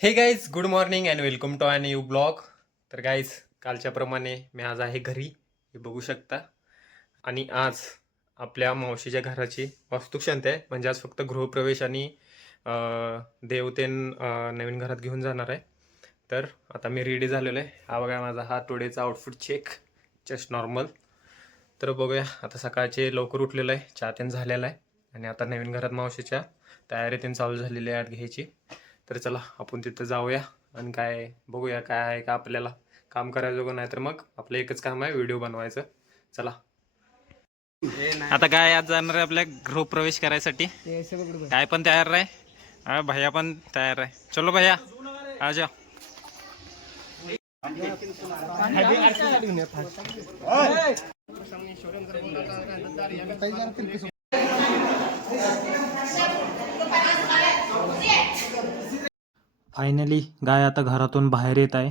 हे guys, good morning and welcome to a new blog. तर guys, कालच्याप्रमाणे मी आज आहे घरी, हे बघू शकता. आणि आज आपल्या मावशीच्या घराची वास्तुशांती आहे. म्हणजे आज फक्त गृहप्रवेश आणि देवतेन नवीन घरात घेऊन जाणार आहे. तर आता मी रेडी झालेलो आहे. हा बघा माझा हा टुडेचा आउटफिट चेक, जस्ट नॉर्मल. तर बघूया, आता सकाळचे लवकर उठलेलं आहे, चहा त्यानं झालेला आहे. आणि आता नवीन घरात मावशीच्या तयारी त्यानं चालू झालेली आहे आत घ्यायची. तर चला आपण तिथं जाऊया आणि काय बघूया, काय आहे का आपल्याला काम करायचं नाही तर मग आपलं एकच काम आहे, व्हिडिओ बनवायचं. चला. आता काय आज जाणार आहे आपल्या गृहप्रवेश करायसाठी. काय पण तयार आहे, भैया पण तयार आहे. चलो भैया, आ जा. फायनली गाय आता घरातून बाहेर येत आहे.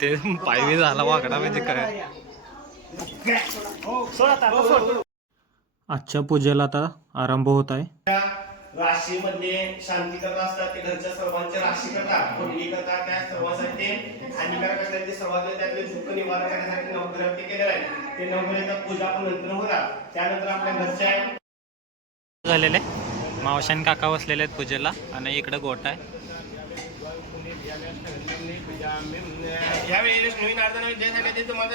ते पायवी झाला वाकडा म्हणजे काय. आजच्या पूजेला आता आरंभ होत आहे. राशीमध्ये शांती करता असतात ते घरच्या सर्वांच्या राशी करतात, कोणी करतात त्या सर्वांसाठी हानिकारक असतात ते सर्वांचे त्यातले दुःख निवारण करण्यासाठी नवग्रह ते केलेलं आहे. ते नवग्रहाचा पूजा पण नंतर होणार. त्यानंतर आपल्या घरच्या झालेले मावशान काका बसलेले आहेत पूजेला आणि इकडे गोट आहे. यावेळी नवीन अडचण विद्यासाठी तुम्हाला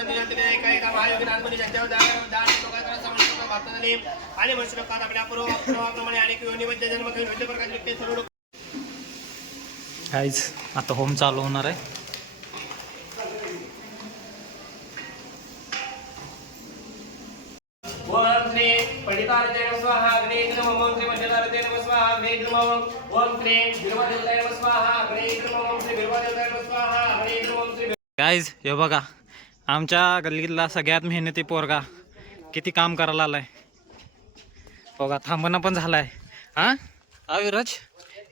एका महायोगी नानपणी आणि वर्ष लोकात आपल्या पूर्वप्रमाणे अनेक योनीमध्ये जन्म घेऊन विविध प्रकारचे व्यक्ती सर्व लोक. काहीच आता होम चालू होणार आहे. ओम श्री पंडितार्जय नमः स्वाहा अग्नेय नमः. ओम श्री पंडितार्जय नमः स्वाहा अग्नेय नमः. ओम श्री बिल्वादेवताय नमः स्वाहा अग्नेय नमः. ओम श्री बिल्वादेवताय नमः स्वाहा अग्नेय नमः. ओम श्री. गाईज हे बघा, आमच्या गल्लीतला सगळ्यात मेहनती पोरगा किती काम करायला आलाय बघा. थांबणं पण झालाय. हा विराज,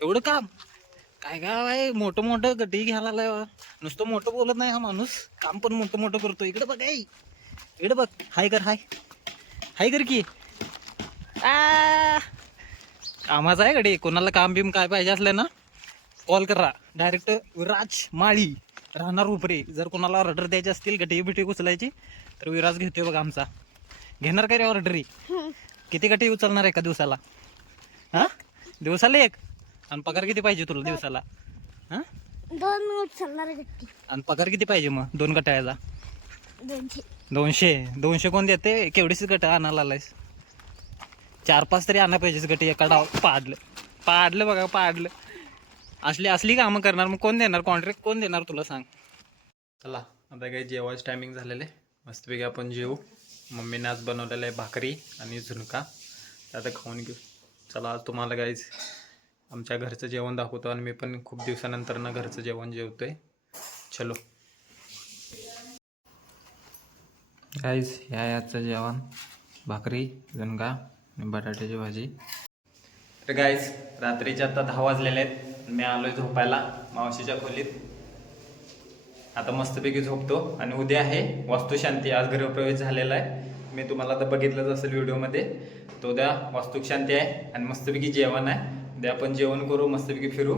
एवढं काम काय गाव आहे, मोठं मोठं गड्डी घ्यायला आलाय. नुसतं मोठं बोलत नाही हा माणूस, काम पण मोठं मोठं करतो. इकडे बघ, इकडे बघ. हाय कर, हाय कर की. कामाचं आहे गडी. कोणाला काम बिम काय पाहिजे असलं ना, कॉल करा डायरेक्ट. विराज माळी, राहणार उपरे. जर कोणाला ऑर्डर द्यायची असतील, गटी बिटी उचलायची, तर विराज घेतोय बघा आमचा. घेणार काय रे ऑर्डरी? किती गटी उचलणार एका दिवसाला? हा, दिवसाला एक. आणि पगार किती पाहिजे तुला दिवसाला? हा, 2 उचलणार गट्टी. आणि पगार किती पाहिजे मग 2 गटायला? 200. 200 कोण देते? केवढीच गट आणायला आलायस? 4-5 तरी आणा पाहिजेच गटी एका डाव. पाडलं बघा, पाडलं. असली कामं करणार मग कोण देणार? कॉन्ट्रॅक्ट कोण देणार तुला, सांग. चला आता काही जेवायचं टायमिंग झालेलं आहे. मस्तपैकी आपण जेवू. मम्मीने आज बनवलेलं आहे भाकरी आणि झुणका, तर आता खाऊन घेऊ. चला, आज तुम्हाला गाईज आमच्या घरचं जेवण दाखवतो. आणि मी पण खूप दिवसानंतर ना घरचं जेवण जेवतोय. चलो गाईज, याचं जेवण भाकरी, झुणका आणि बटाट्याची भाजी. तर गाईज, रात्रीचे आता 10 वाजलेले आहेत. मी आलोय झोपायला मावशीच्या खोलीत. आता मस्तपैकी झोपतो. आणि उद्या आहे वास्तुशांती. आज गृहप्रवेश झालेला आहे, मी तुम्हाला तर बघितलंच असेल व्हिडिओमध्ये. तो उद्या वास्तुशांती आहे आणि मस्तपैकी जेवण आहे. उद्या आपण जेवण करू, मस्तपैकी फिरू.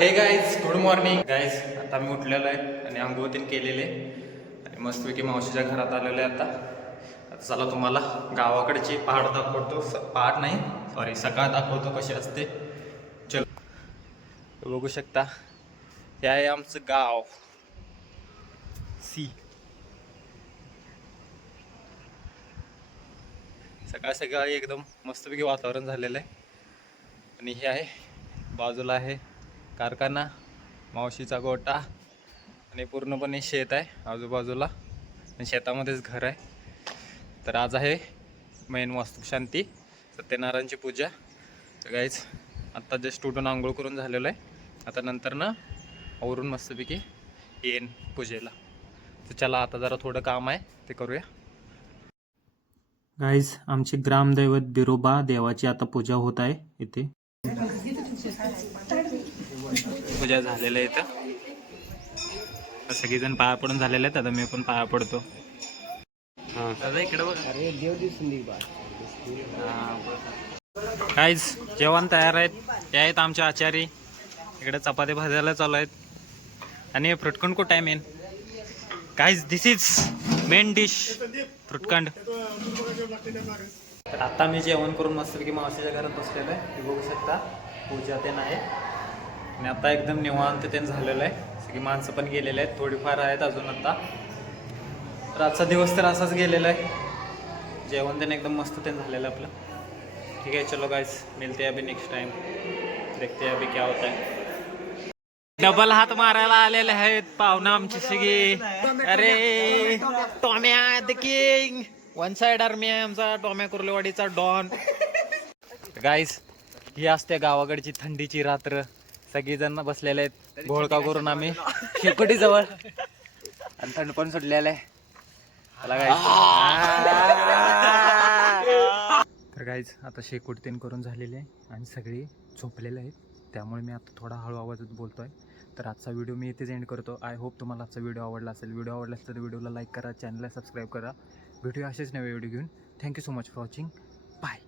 हे गाईज, गुड मॉर्निंग गाईज. आता मी उठलेलो आहे आणि अंघोळीन केलेले आणि मस्तपैकी मावशीच्या घरात आलेलो आहे. आता चला तुम्हाला गावाकडची पहाड दाखवतो. पहाड नाही, सॉरी, सकाळ दाखवतो कशी असते. चलो, बघू शकता, हे आहे आमचं गाव. सकाळी एकदम मस्तपैकी वातावरण झालेलं आहे. आणि हे आहे बाजूला आहे कारखाना, मावशीचा गोटा आणि पूर्णपणे शेत आहे आजूबाजूला. आणि शेतामध्येच घर आहे. तर आज आहे मेन वास्तुशांती, सत्यनारायणची पूजा. तर गाईज, आत्ता जस्ट उठून आंघोळ करून झालेलं आहे. आता नंतर ना आवरून मस्तपैकी येईन पूजेला. तर चला, आता जरा थोडं काम आहे ते करूया. गाईज, आमची ग्रामदैवत बिरोबा देवाची आता पूजा होत आहे इथे. पूजा झालेलं आहे इथं. सगळेजण पाया पडून झालेले आहेत. आता मी पण पाया पडतो. हा, दादा इकडे बघ. काहीच जेवण तयार आहेत. हे आहेत आमचे आचारी. इकडे चपाती भाजायला चालू आहेत. आणि फ्रुटकंड कुठं आहे मेन? काहीच दिस इज मेन डिश फ्रुटकंड. तर आता मी जेवण करून मस्त की मावशीच्या घरात बसलेलो आहे. हे बघू शकता पूजा ते नाही. आणि आता एकदम निवांत ते झालेलं आहे. सगळी माणसं पण गेलेले आहेत. थोडीफार आहेत अजून आता. तर आजचा दिवस तर असाच गेलेला आहे. जेवण त्याने एकदम मस्त ते झालेलं आहे आपलं. ठीक है चलो गाइस, मिलते हैं अभी नेक्स्ट टाइम. देखते हैं अभी क्या होता है. डबल हात मारायला आलेले आहेत पाहुणा आमची सगळी. अरे टॉम्या the king. One side army आहे आमचा टॉम्या कुर्लेवाडीचा डॉन. गाईस ही असते गावाकडची थंडीची रात्र. सगळीजण बसलेले आहेत घोळका करून आम्ही शेकोटी जवळ. आणि थंड पण सुटलेलं आहे. तर गाईज आता शेकोटी करून झालेले आहे आणि सगळे झोपलेले आहेत. त्यामुळे मी आता थोडा हळू आवाजात बोलतोय. तर आजचा व्हिडिओ मी इथेच एंड करतो. आय होप तुम्हाला आजचा व्हिडिओ आवडला असेल. व्हिडिओ आवडला असेल तर व्हिडिओला लाईक करा, चॅनलला सबस्क्राईब करा. भेटूया असेच नवे व्हिडिओ घेऊन. Thank you so much for watching. Bye.